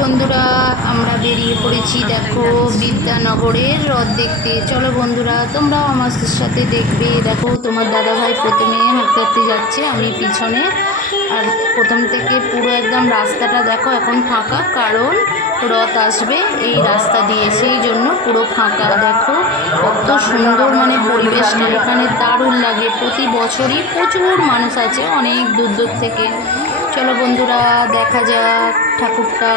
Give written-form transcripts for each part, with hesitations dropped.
বন্ধুরা, আমরা বেরিয়ে পড়েছি দেখো বিদ্যানগরের হ্রদ দেখতে। চলো বন্ধুরা, তোমরাও আমার সাথে দেখবে। দেখো তোমার দাদাভাই প্রথমে হাঁটতে হাঁটতে যাচ্ছে, আমি পিছনে। আর প্রথম থেকে পুরো একদম রাস্তাটা দেখো এখন ফাঁকা, কারণ রথ আসবে এই রাস্তা দিয়ে, সেই জন্য পুরো ফাঁকা। দেখো কত সুন্দর মানে পরিবেশটা এখানে, দারুণ লাগে। প্রতি বছরই প্রচুর মানুষ আছে অনেক দূর দূর থেকে। চলো বন্ধুরা, দেখা যাক ঠাকুরটা।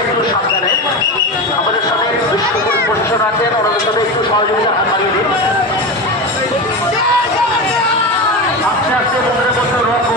একটু সাবধানে, আমাদের সাথে প্রশাসন আছেন, ওনাদের সাথে একটু সহযোগিতা হাত বাড়িয়ে দিন। আস্তে আস্তে মন্দিরের মধ্যে রথ